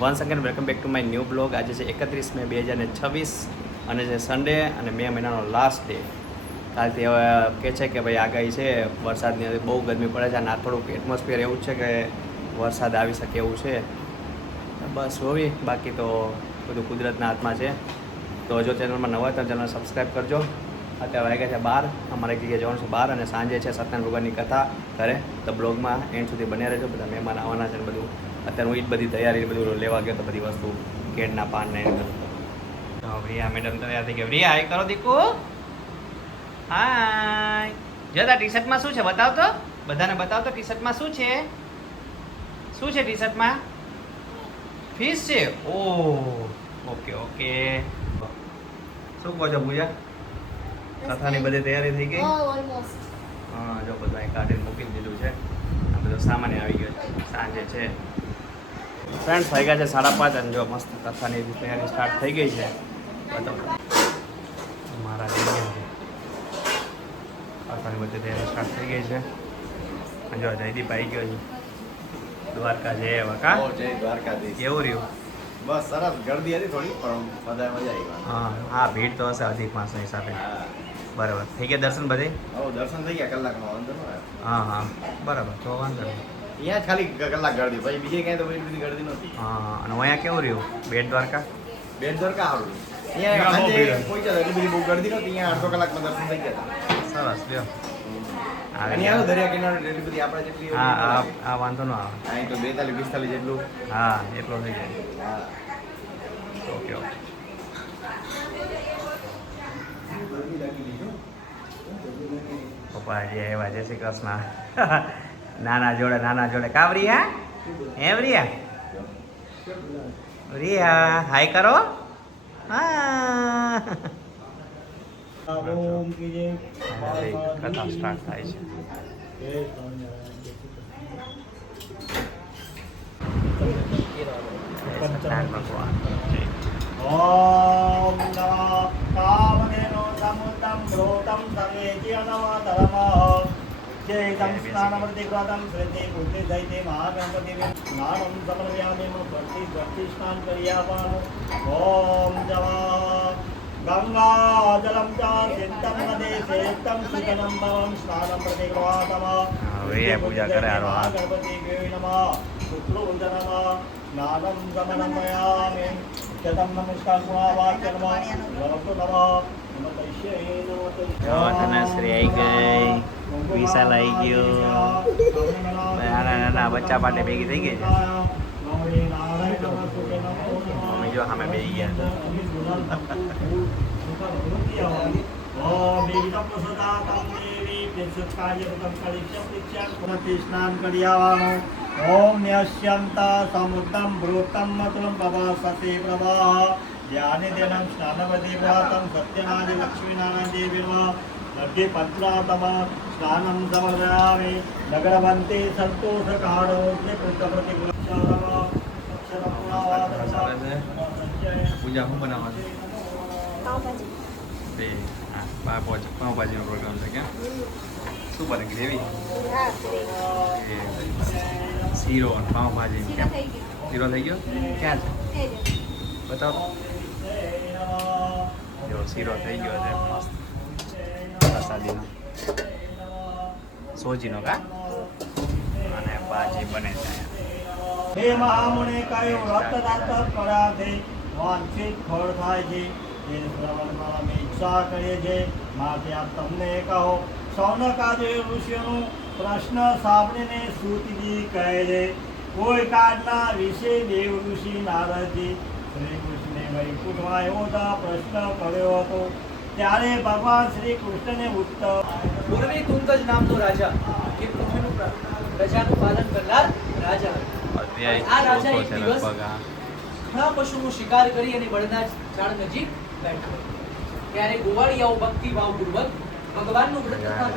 Once again welcome back to my new blog. આજે છે 31 મે 2026 અને છે સન્ડે અને મે મહિનાનો લાસ્ટ ડે. કાલથી હવે કહે છે કે ભાઈ આગાહી છે વરસાદની, બહુ ગરમી પડે છે અને આ થોડુંક એટમોસ્ફિયર એવું છે કે વરસાદ આવી શકે એવું છે. બસ હોવી, બાકી તો બધું કુદરતના હાથમાં છે. તો જો ચેનલમાં નવા હોય તો ચેનલ સબસ્ક્રાઈબ કરજો. અત્યારે વાગ્યા છે 12, અમારે એક જગ્યાએ જવાનું છે 12 અને સાંજે છે સત્યનારાયણ ભગવાનની કથા ઘરે. તો બ્લોગમાં એન્ડ સુધી બન્યા રહેજો. બધા મહેમાન આવવાના છે ને બધું. અત્યારે હું એ જ બધી તૈયારી બધું લેવા ગયો તો બધી વસ્તુ કેળના પાન ને બધું. તો પ્રિયા મેડમ તૈયાર થઈ ગયા. પ્રિયા હાય કરો દીકુ, હાય. જતા ટી શર્ટમાં શું છે બતાવ તો, બધાને બતાવ તો ટી શર્ટમાં શું છે. શું છે ટી શર્ટમાં? ફિશ છે. Oh okay okay. શું કહો છો પૂજા? કથાની બધી તૈયારી થઈ ગઈ? હા, જો બધા કાઢીને મૂકી દીધું છે. આ બધો સામાન આવી ગયો છે. સાંજે છે ફ્રેન્ડ્સ વાગ્યા છે 5:30 અને જો મસ્ત કથાની તૈયારી સ્ટાર્ટ થઈ ગઈ છે. મારા કથાની બધી તૈયારી સ્ટાર્ટ થઈ ગઈ છે. જો જયદીપ આવી ગયો છે. દ્વારકા જય વકા. જય દ્વારકાધીશ. કેવું રહ્યું? બસ સરસ, ગરદી હતી થોડી પણ બધા મજા આવી. હા હા, ભીડ તો હશે અધિક માસના હિસાબે. બરાબર, થઈ ગયા દર્શન બધે? દર્શન થઈ ગયા કલાકમાં, વાંધો ન આવ્યો. હા હા બરાબર, તો વાંધો નહીં. અહીંયા જ ખાલી કલાક ગરદી, પછી બીજે ક્યાંય તો એટલી બધી ગરદી નહોતી. હા હા, અને અહીંયા કેવું રહ્યું બેટ દ્વારકા? બેટ દ્વારકા સારું. અહીંયા સાંજે પહોંચ્યા એટલી બધી બહુ ગરદી નહોતી. અહીંયા અડધો કલાકમાં દર્શન થઈ ગયા હતા. સરસ લ્યો. અહીંયા દરિયા કિનારે એટલી બધી આપણે જેટલી હા હા આ વાંધો ન આવે. અહીં તો 42-45 જેટલું. હા એટલો થઈ જાય. હા ઓકે ઓકે. પપ્પા જે એવા જય શ્રી કૃષ્ણ. નાના જોડે કાવરિયા હે રિયા. રિયા હાય કરો. હા કથા સ્ટાર્ટ થાય છે. સત્યનારાયણ ભગવાન ઓમ નમઃ કામનેનો સમુદ્રમ બ્રોતમ સર્વેજ્ય નમઃ ધર્મઃ જય તમ સ્નાનમૃતિ વ્રતમ શ્રેતે પુત્રે દૈતે મહાગણપતિ સ્નાનમ સમર્પયામિ ભક્તિ સ્નાન કર્યાવાનું. ઓમ જવા ગંગા જલમ ચ સિદ્ધમ નદે સેતમ સુતનમ ભવમ સ્નાનમ પ્રતિ ગૃહાતમ. હવે એ પૂજા કરે હારો. ગણપતિ નમઃ શુક્લવંદ નમઃ સ્નાનમ સમનમયામિ ચતમ નમસ્કાર ગુણાવાક્યનમઃ ભવતુ નમઃ ધનશ્રી આવી ગઈ, વિશાલ આવી ગયો. નાના બચ્ચા માટે ભેગી થઈ ગઈ છે. મમ્મી જો સામે બેસી ગયા. સ્નાન કર્યાવાનું. ઓમ ન્યસ્યંત સમુદ્રમ ભૃતમ મતલમ પ્રભાસતે પ્રવાહ ધ્યાને દેનમ સ્નાનવદે વ્રતમ સત્યનારાયણ લક્ષ્મીનારાયણ દેવીર્વા લગ્ગે પંચરાતમ સ્નાનમ સમર્પયામિ. નગરવંતે સંતોષકાળો પ્રતિ પૂજા શું બનાવવા છે? બે પાવભાજીનો પ્રોગ્રામ છે. ક્યાં શું બને? ગ્રેવી, શીરો અને પાવભાજી. શીરો થઈ ગયો? ક્યાં છે બતાવો. જો શીરો થઈ ગયો છે મસ્ત પ્રસાદીનો, સોજીનો કા, અને ભાજી બને છે. હે મહામુનિ કયો રક્તદાત કરાતે વાંછિત ફળ થાય છે. એ શ્રવણમાં અમે ઈચ્છા કરીએ છીએ, માટે આપ તમને કહો. સૌનકાદે ઋષિઓનું પ્રશ્ન સાંભળીને સૂતજી કહે છે, કોઈ કાળના વિશે દેવ ઋષિ નારદજી શ્રી કૃષ્ણને વૈકુંઠમાં એવો પ્રશ્ન કર્યો હતો. ત્યારે ભગવાન શ્રી કૃષ્ણને ઉત્તર. પૂર્વી કુંતજ નામનો રાજા, એ પૃથ્વીનું પ્રજાનું પાલન કરનાર રાજા. આ રાજા એક દિવસ ઘણા પશુનો શિકાર કરી અને બળના ઝાડ નજીક બેઠો. ત્યારે ગોવાળિયાઓ ભક્તિ ભાવપૂર્વક ભગવાનનું વ્રત કથા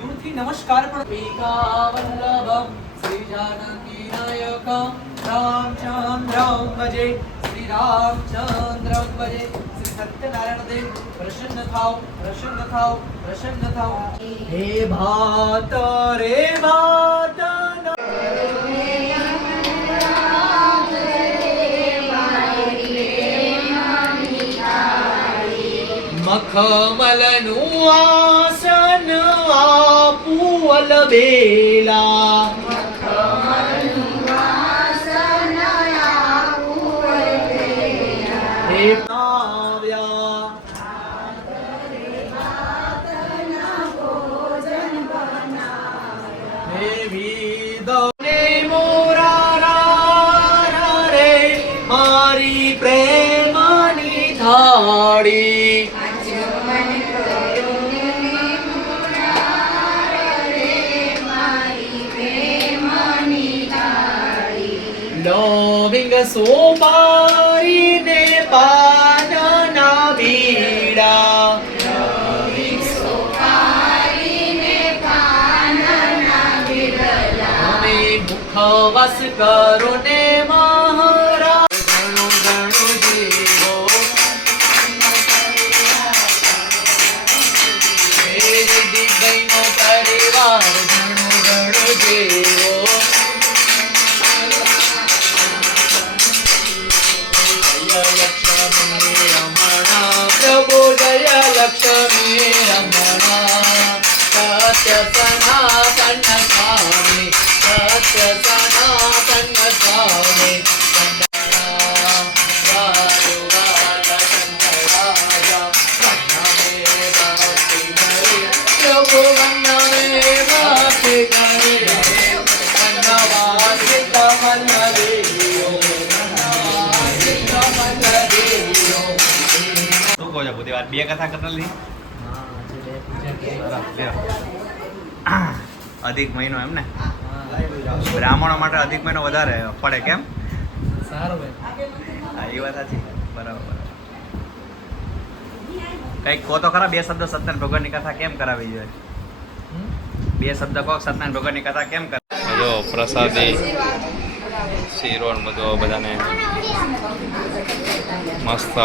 દૂરથી નમસ્કાર પણ. વલ્લભમ શ્રી જાનકી નાયક રામચંદ્રમ ભજે, શ્રી રામચંદ્રમ ભજે, શ્રી સત્યનારાયણ દેવ પ્રસન્ન થાઓ, પ્રસન્ન થાઓ, પ્રસન્ન થાઓ. હે ભાત રે ભાત મખમલનું આસન આપું અલબેલા. હે આવ્યા હે વિદને મોરા રે મારી પ્રેમની થાળી. લોવિંગ સોપારી ને પાનના બીડા. અમે મુખવાસ કરો ને મહારાજ ઘણો ઘણો જીવો. હે દિગ્ગયનો પરિવાર ઘણો ઘણો જીવો. પ્રભુ જય લક્ષ્મી રમણા. સત્ય સનાતન સ્વામી, સત્ય સનાતન સ્વામી. પ્રભુ વંદને ભક્તિ કરે. વંદવાસિત મન દેવો, વંદવાસિત મન દેવો. શું કહો છો બધી વાત? બે કથા કરેલી. અધિક મહિનો એમ ને? બ્રાહ્મણો માટે અધિક મહિનો વધારે પડે કેમ? સારું હા એ વાત સાચી. બરાબર. કઈક કહો તો ખરા, બે શબ્દ સત્યનારાયણ ભગવાનની કથા કેમ કરાવી જોઈએ? બે શબ્દ કહો, સત્યનારાયણ ભગવાનની કથા કેમ કરાવી? જો પ્રસાદી શીરો ને બધું બધાને મસ્ત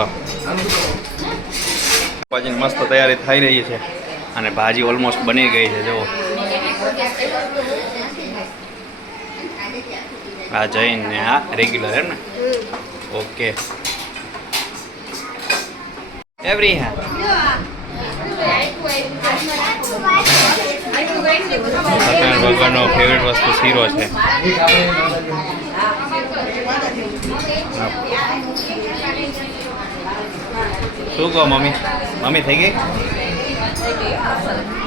પછી મસ્ત તૈયારી થઈ રહી છે અને ભાજી ઓલમોસ્ટ બની ગઈ છે. જુઓ આ જૈન ને આ રેગ્યુલર એમ ને? ઓકે એવરી હા. સત્યનારાયણ ભગવાનનો ફેવરેટ વસ્તુ શીરો છે. શું કહો મમ્મી? મમ્મી થઈ ગઈ?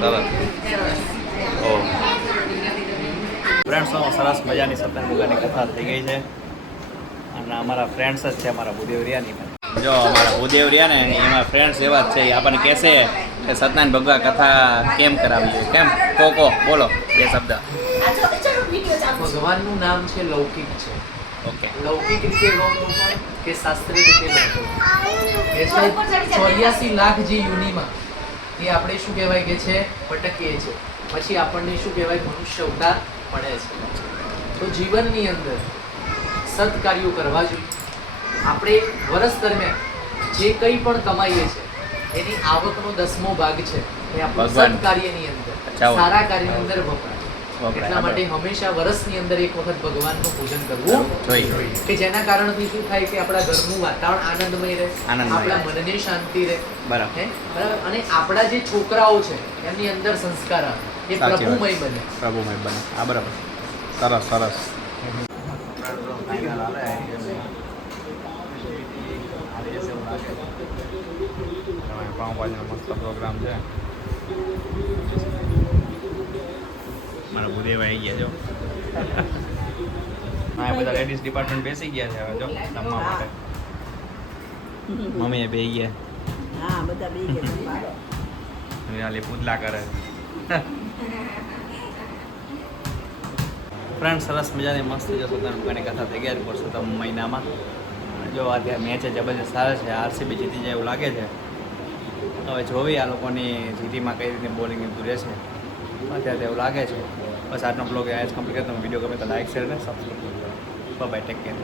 સરસ. ઓ ફ્રેન્ડ્સ, સરસ મજાની સત્યનારાયણ ભગવાનની કથા થઈ ગઈ છે અને અમારા ફ્રેન્ડ્સ જ છે, અમારા ભૂદેવરિયાની. જો અમારા ભૂદેવરિયા ને એમાં ફ્રેન્ડ્સ એવા જ છે. એ આપણને કહેશે કે સત્યનારાયણ ભગવાન કથા કેમ કરાવી જોઈએ. કેમ કહો બોલો બે શબ્દ. ભગવાનનું નામ છે લૌકિક છે. ઓકે. લૌકિક રીતે લો તો પણ કે શાસ્ત્રીય રીતે લો તો. એટલે 84 લાખ જે યુનિમાં એ આપણે શું કહેવાય કે છે ભટકીએ છે. પછી આપણને શું કહેવાય મનુષ્ય અવતાર મળે છે. તો જીવનની અંદર સત્કાર્યો કરવા જોઈએ. આપણે વર્ષ દરમિયાન જે કંઈ પણ કમાઈએ છે એની આવકનો 10મો ભાગ છે એ આપણું સત્કાર્યની અંદર, સારા કાર્યની અંદર વપરાય. એટલા માટે હંમેશા વર્ષની અંદર એક વખત ભગવાનનું પૂજન કરવું જોઈએ કે જેના કારણથી શું થાય કે આપણા ઘરનું વાતાવરણ આનંદમય રહે, આપણા મનને શાંતિ રહે. બરાબર. અને આપણા જે છોકરાઓ છે એમની અંદર સંસ્કાર આવે, એ પ્રભુમય બને. પ્રભુમય બને. હા બરાબર. સરસ સરસ. પાઉંભાજીનો મસ્ત પ્રોગ્રામ છે. મારા ભૂદેવ આવી ગયા જો. હા બધા લેડીઝ ડિપાર્ટમેન્ટ બેસી ગયા છે હવે જો જમવા માટે. મમ્મીએ બેસી ગયા. હા બધા બેસી ગયા. ખાલી પૂતલા કરે. ફ્રેન્ડ, સરસ મજાની મસ્ત જો સત્યનારાયણ કથા થઈ ગયા છે પુરુષોત્તમ મહિનામાં. જો અત્યારે મેચ જબરજસ્ત સારા છે. આરસીબી જીતી જાય એવું લાગે છે. હવે જોવી આ લોકોની જીટીમાં કઈ રીતે બોલિંગ બધું રહેશે. અત્યારે એવું લાગે છે. બસ આજનો બ્લોગ આજ કમ્પ્લીટ કરતો. વિડીયો ગમે તો લાઈક શેર અને સબસ્ક્રાઈબ કરજો. Bye, take care.